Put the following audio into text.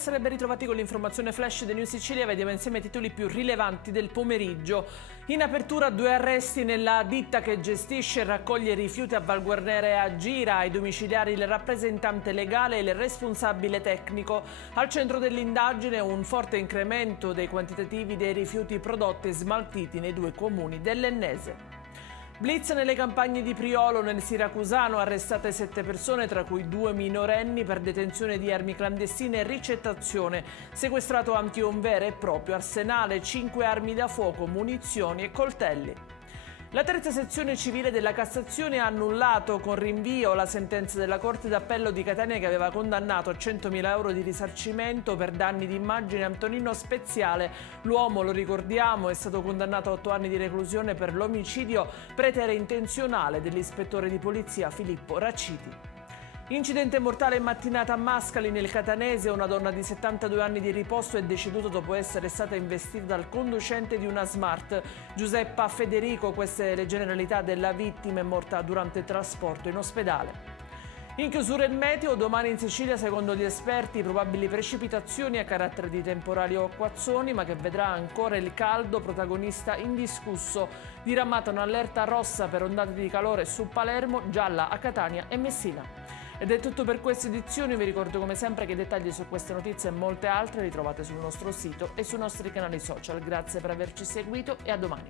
sarebbe ritrovati con l'informazione flash di News Sicilia. Vediamo insieme i titoli più rilevanti del pomeriggio. In apertura 2 arresti nella ditta che gestisce e raccoglie rifiuti a Val Guarnera e a Gira. Ai domiciliari il rappresentante legale e il responsabile tecnico. Al centro dell'indagine un forte incremento dei quantitativi dei rifiuti prodotti e smaltiti nei 2 comuni dell'Ennese. Blitz nelle campagne di Priolo, nel Siracusano, arrestate 7 persone, tra cui 2 minorenni per detenzione di armi clandestine e ricettazione. Sequestrato anche un vero e proprio arsenale, 5 armi da fuoco, munizioni e coltelli. La terza sezione civile della Cassazione ha annullato con rinvio la sentenza della Corte d'Appello di Catania che aveva condannato a 100.000 euro di risarcimento per danni d'immagine Antonino Speziale. L'uomo, lo ricordiamo, è stato condannato a 8 anni di reclusione per l'omicidio preterintenzionale dell'ispettore di polizia Filippo Racciti. Incidente mortale in mattinata a Mascali, nel Catanese. Una donna di 72 anni di riposo è deceduta dopo essere stata investita dal conducente di una Smart. Giuseppa Federico, queste le generalità della vittima, è morta durante il trasporto in ospedale. In chiusura il meteo, domani in Sicilia, secondo gli esperti, probabili precipitazioni a carattere di temporali o acquazzoni, ma che vedrà ancora il caldo protagonista indiscusso. Diramata un'allerta rossa per ondate di calore su Palermo, gialla a Catania e Messina. Ed è tutto per questa edizione. Vi ricordo come sempre che i dettagli su queste notizie e molte altre li trovate sul nostro sito e sui nostri canali social. Grazie per averci seguito e a domani.